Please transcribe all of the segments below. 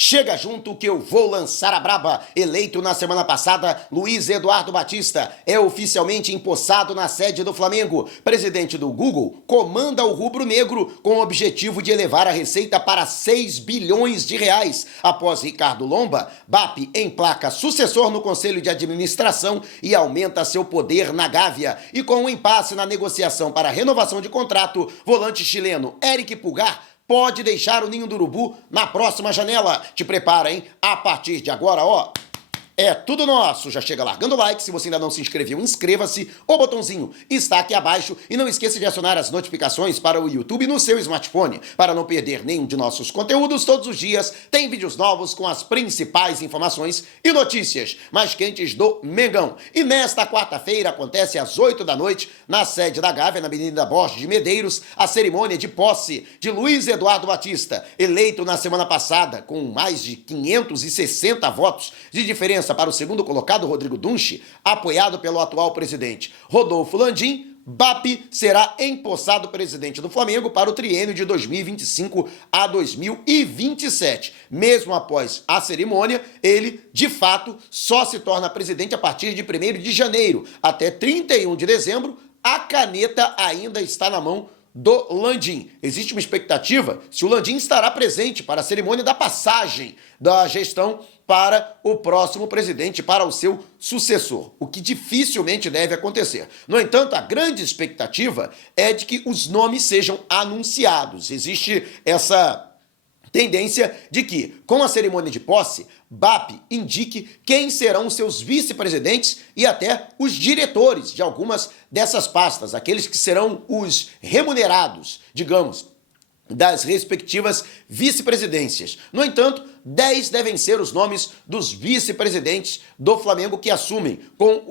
Chega junto que eu vou lançar a braba. Eleito na semana passada, Luiz Eduardo Batista é oficialmente empossado na sede do Flamengo. Presidente do Google comanda o rubro-negro com o objetivo de elevar a receita para 6 bilhões de reais. Após Ricardo Lomba, BAP emplaca sucessor no Conselho de Administração e aumenta seu poder na Gávea. E com um impasse na negociação para renovação de contrato, volante chileno Eric Pulgar pode deixar o ninho do urubu na próxima janela. Te prepara, hein? A partir de agora, ó, é tudo nosso. Já chega largando o like. Se você ainda não se inscreveu, inscreva-se. O botãozinho está aqui abaixo. E não esqueça de acionar as notificações para o YouTube no seu smartphone. Para não perder nenhum de nossos conteúdos, todos os dias tem vídeos novos com as principais informações e notícias mais quentes do Mengão. E nesta quarta-feira acontece às 8 da noite, na sede da Gávea, na Avenida Borges de Medeiros, a cerimônia de posse de Luiz Eduardo Batista, eleito na semana passada com mais de 560 votos de diferença para o segundo colocado, Rodrigo Dunche, apoiado pelo atual presidente Rodolfo Landim. BAP será empossado presidente do Flamengo para o triênio de 2025 a 2027. Mesmo após a cerimônia, ele, de fato, só se torna presidente a partir de 1º de janeiro. Até 31 de dezembro, a caneta ainda está na mão do Landim. Existe uma expectativa se o Landim estará presente para a cerimônia da passagem da gestão para o próximo presidente, para o seu sucessor, o que dificilmente deve acontecer. No entanto, a grande expectativa é de que os nomes sejam anunciados. Existe essa tendência de que, com a cerimônia de posse, BAP indique quem serão seus vice-presidentes e até os diretores de algumas dessas pastas, aqueles que serão os remunerados, digamos, das respectivas vice-presidências. No entanto, 10 devem ser os nomes dos vice-presidentes do Flamengo que assumem com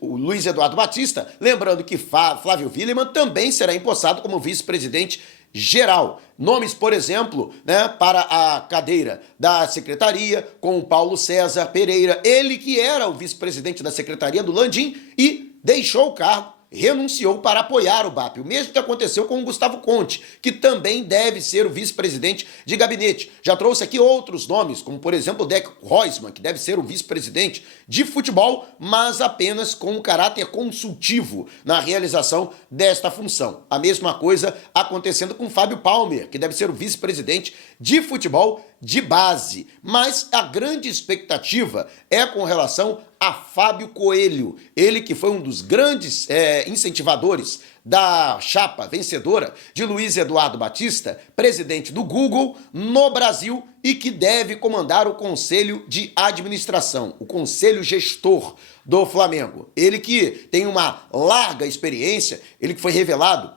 o Luiz Eduardo Batista, lembrando que Flávio Willemann também será empossado como vice-presidente geral. Nomes, por exemplo, para a cadeira da secretaria, com o Paulo César Pereira, ele que era o vice-presidente da secretaria do Landim e deixou o cargo, renunciou para apoiar o BAP. O mesmo que aconteceu com o Gustavo Conte, que também deve ser o vice-presidente de gabinete. Já trouxe aqui outros nomes, como por exemplo o Deco Roisman, que deve ser o vice-presidente de futebol, mas apenas com um caráter consultivo na realização desta função. A mesma coisa acontecendo com Fábio Palmer, que deve ser o vice-presidente de futebol de base. Mas a grande expectativa é com relação a Fábio Coelho, ele que foi um dos grandes incentivadores da chapa vencedora de Luiz Eduardo Batista, presidente do Google no Brasil e que deve comandar o Conselho de Administração, o Conselho Gestor do Flamengo. Ele que tem uma larga experiência, ele que foi revelado,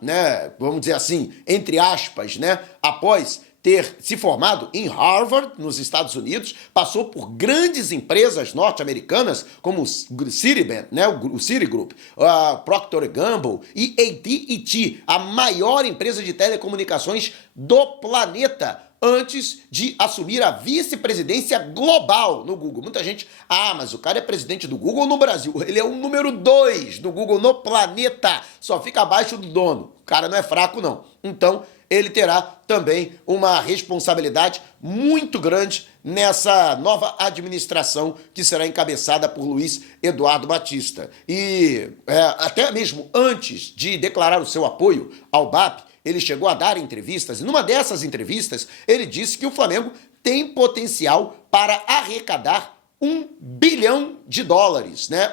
vamos dizer assim, entre aspas, após ter se formado em Harvard, nos Estados Unidos, passou por grandes empresas norte-americanas como o Citibank, o Citigroup, a Procter & Gamble e AT&T, a maior empresa de telecomunicações do planeta, antes de assumir a vice-presidência global no Google. Muita gente, mas o cara é presidente do Google no Brasil. Ele é o número 2 do Google no planeta. Só fica abaixo do dono. O cara não é fraco, não. Então, ele terá também uma responsabilidade muito grande nessa nova administração que será encabeçada por Luiz Eduardo Batista. E até mesmo antes de declarar o seu apoio ao BAP, ele chegou a dar entrevistas, e numa dessas entrevistas ele disse que o Flamengo tem potencial para arrecadar $1 bilhão,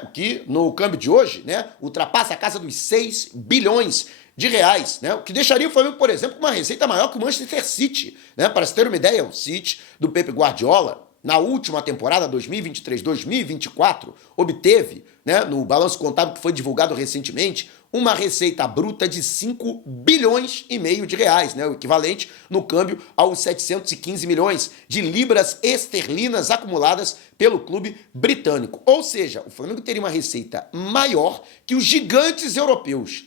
o que no câmbio de hoje, ultrapassa a casa dos 6 bilhões de reais, o que deixaria o Flamengo, por exemplo, com uma receita maior que o Manchester City, Para se ter uma ideia, o City do Pep Guardiola, na última temporada, 2023-2024, obteve, no balanço contábil que foi divulgado recentemente, uma receita bruta de 5 bilhões e meio de reais, o equivalente no câmbio aos 715 milhões de libras esterlinas acumuladas pelo clube britânico. Ou seja, o Flamengo teria uma receita maior que os gigantes europeus,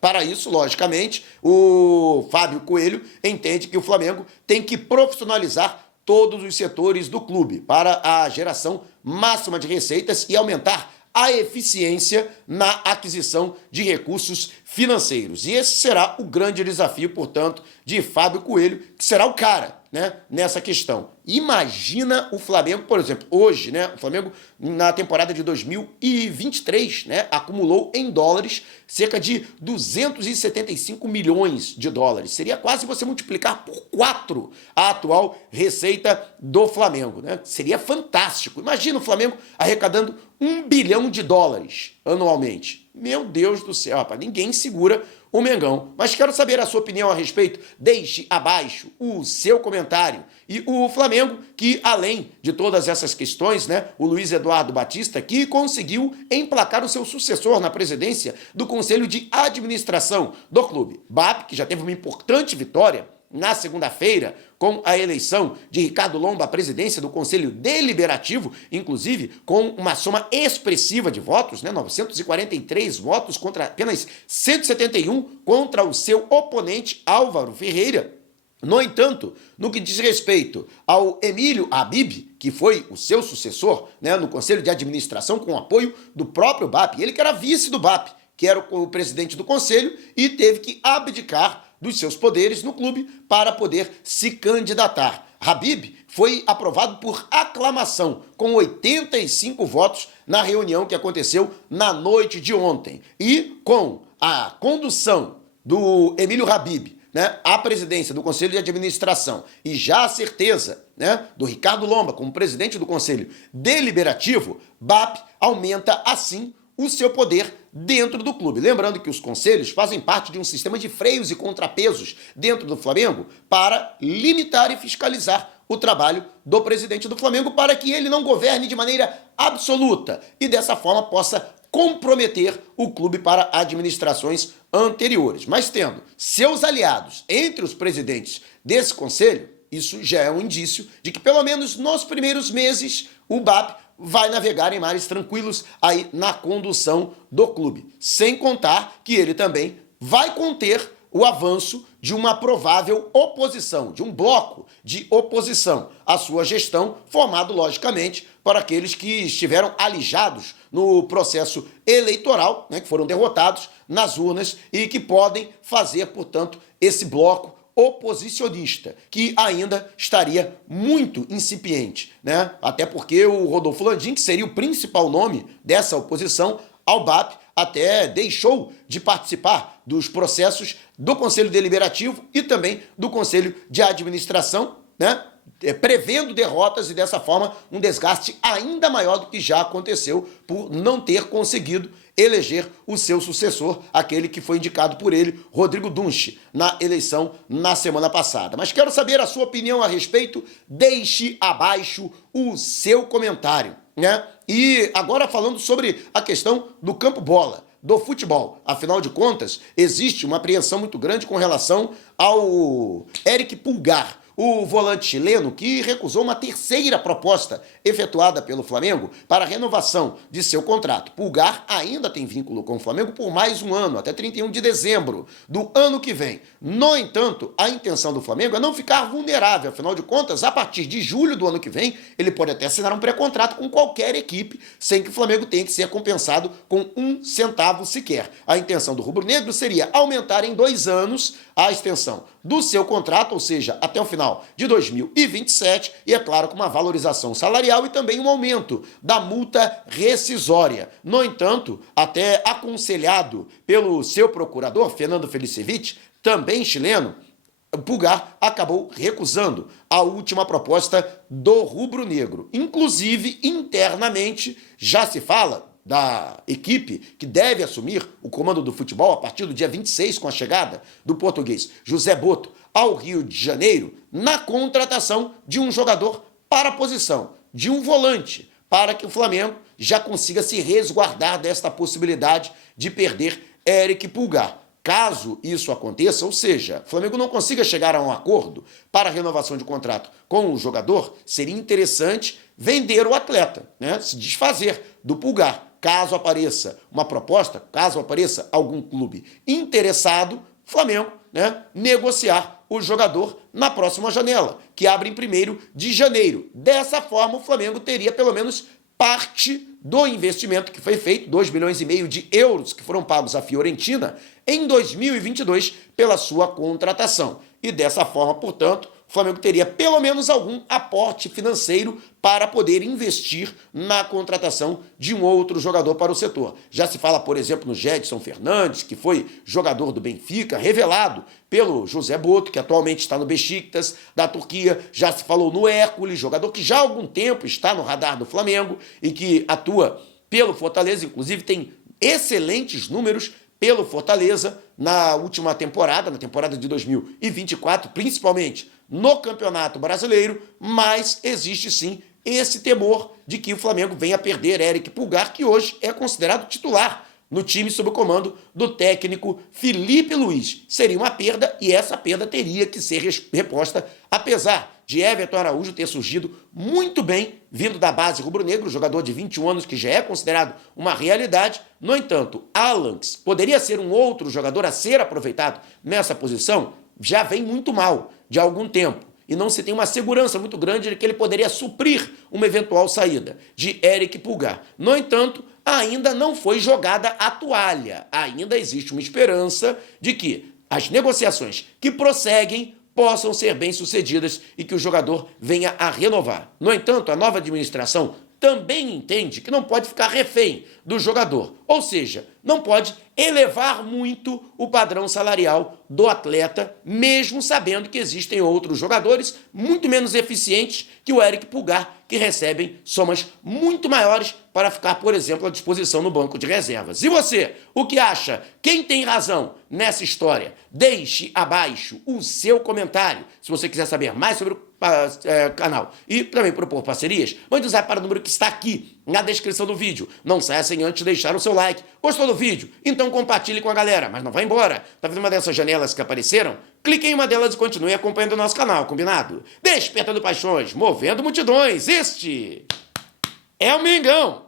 Para isso, logicamente, o Fábio Coelho entende que o Flamengo tem que profissionalizar todos os setores do clube para a geração máxima de receitas e aumentar a eficiência na aquisição de recursos financeiros. E esse será o grande desafio, portanto, de Fábio Coelho, que será o cara né, nessa questão. Imagina o Flamengo, por exemplo, hoje, né, o Flamengo na temporada de 2023, né, acumulou em dólares cerca de 275 milhões de dólares. Seria quase você multiplicar por 4 a atual receita do Flamengo, né? Seria fantástico. Imagina o Flamengo arrecadando 1 bilhão de dólares anualmente. Meu Deus do céu, rapaz, ninguém segura o Mengão. Mas quero saber a sua opinião a respeito. Deixe abaixo o seu comentário. E o Flamengo, que além de todas essas questões, né, o Luiz Eduardo Batista, que conseguiu emplacar o seu sucessor na presidência do Conselho de Administração do clube. BAP, que já teve uma importante vitória na segunda-feira, com a eleição de Ricardo Lomba à presidência do Conselho Deliberativo, inclusive com uma soma expressiva de votos, né, 943 votos contra apenas 171 contra o seu oponente Álvaro Ferreira. No entanto, no que diz respeito ao Emílio Habib, que foi o seu sucessor, né, no Conselho de Administração, com o apoio do próprio BAP, ele que era vice do BAP, que era o presidente do Conselho e teve que abdicar dos seus poderes no clube para poder se candidatar. Habib foi aprovado por aclamação, com 85 votos na reunião que aconteceu na noite de ontem. E com a condução do Emílio Habib, né, à presidência do Conselho de Administração e já a certeza, né, do Ricardo Lomba como presidente do Conselho Deliberativo, BAP aumenta assim o seu poder dentro do clube. Lembrando que os conselhos fazem parte de um sistema de freios e contrapesos dentro do Flamengo para limitar e fiscalizar o trabalho do presidente do Flamengo para que ele não governe de maneira absoluta e dessa forma possa comprometer o clube para administrações anteriores. Mas tendo seus aliados entre os presidentes desse conselho, isso já é um indício de que pelo menos nos primeiros meses o BAP vai navegar em mares tranquilos aí na condução do clube. Sem contar que ele também vai conter o avanço de uma provável oposição, de um bloco de oposição à sua gestão, formado, logicamente, por aqueles que estiveram alijados no processo eleitoral, né, que foram derrotados nas urnas e que podem fazer, portanto, esse bloco oposicionista, que ainda estaria muito incipiente, né? Até porque o Rodolfo Landim, que seria o principal nome dessa oposição ao BAP, até deixou de participar dos processos do Conselho Deliberativo e também do Conselho de Administração, né? Prevendo derrotas e dessa forma um desgaste ainda maior do que já aconteceu por não ter conseguido eleger o seu sucessor, aquele que foi indicado por ele, Rodrigo Dunche, na eleição na semana passada. Mas quero saber a sua opinião a respeito, deixe abaixo o seu comentário, né? E agora falando sobre a questão do campo bola, do futebol. Afinal de contas, existe uma apreensão muito grande com relação ao Eric Pulgar, o volante chileno que recusou uma terceira proposta efetuada pelo Flamengo para a renovação de seu contrato. Pulgar ainda tem vínculo com o Flamengo por mais um ano, até 31 de dezembro do ano que vem. No entanto, a intenção do Flamengo é não ficar vulnerável. Afinal de contas, a partir de julho do ano que vem, ele pode até assinar um pré-contrato com qualquer equipe, sem que o Flamengo tenha que ser compensado com um centavo sequer. A intenção do rubro-negro seria aumentar em 2 anos a extensão do seu contrato, ou seja, até o final de 2027, e é claro, com uma valorização salarial e também um aumento da multa rescisória. No entanto, até aconselhado pelo seu procurador, Fernando Felicevich, também chileno, o Pulgar acabou recusando a última proposta do rubro-negro. Inclusive, internamente, já se fala da equipe que deve assumir o comando do futebol a partir do dia 26, com a chegada do português José Boto ao Rio de Janeiro, na contratação de um jogador para a posição, de um volante, para que o Flamengo já consiga se resguardar desta possibilidade de perder Eric Pulgar. Caso isso aconteça, ou seja, o Flamengo não consiga chegar a um acordo para a renovação de contrato com o jogador, seria interessante vender o atleta, né? Se desfazer do Pulgar. Caso apareça uma proposta, caso apareça algum clube interessado, Flamengo, né, negociar o jogador na próxima janela, que abre em 1º de janeiro. Dessa forma, o Flamengo teria pelo menos parte do investimento que foi feito, 2,5 milhões de euros que foram pagos à Fiorentina em 2022 pela sua contratação. E dessa forma, portanto, o Flamengo teria pelo menos algum aporte financeiro para poder investir na contratação de um outro jogador para o setor. Já se fala, por exemplo, no Gedson Fernandes, que foi jogador do Benfica, revelado pelo José Boto, que atualmente está no Beşiktaş da Turquia. Já se falou no Hércules, jogador que já há algum tempo está no radar do Flamengo e que atua pelo Fortaleza, inclusive tem excelentes números pelo Fortaleza na última temporada, na temporada de 2024, principalmente no Campeonato Brasileiro, mas existe sim esse temor de que o Flamengo venha a perder Éric Pulgar, que hoje é considerado titular no time sob o comando do técnico Felipe Luiz. Seria uma perda e essa perda teria que ser reposta, apesar de Everton Araújo ter surgido muito bem, vindo da base rubro-negro, jogador de 21 anos que já é considerado uma realidade. No entanto, Alanx poderia ser um outro jogador a ser aproveitado nessa posição, já vem muito mal de algum tempo. E não se tem uma segurança muito grande de que ele poderia suprir uma eventual saída de Éric Pulgar. No entanto, ainda não foi jogada a toalha. Ainda existe uma esperança de que as negociações que prosseguem possam ser bem-sucedidas e que o jogador venha a renovar. No entanto, a nova administração também entende que não pode ficar refém do jogador, ou seja, não pode elevar muito o padrão salarial do atleta, mesmo sabendo que existem outros jogadores muito menos eficientes que o Éric Pulgar, que recebem somas muito maiores para ficar, por exemplo, à disposição no banco de reservas. E você, o que acha? Quem tem razão nessa história? Deixe abaixo o seu comentário. Se você quiser saber mais sobre o canal e também propor parcerias, mande um zap para o número que está aqui na descrição do vídeo. Não saia sem antes deixar o seu like. Gostou do vídeo? Então compartilhe com a galera, mas não vá embora. Tá vendo uma dessas janelas que apareceram? Clique em uma delas e continue acompanhando o nosso canal, combinado? Despertando paixões, movendo multidões. Este é o Mengão!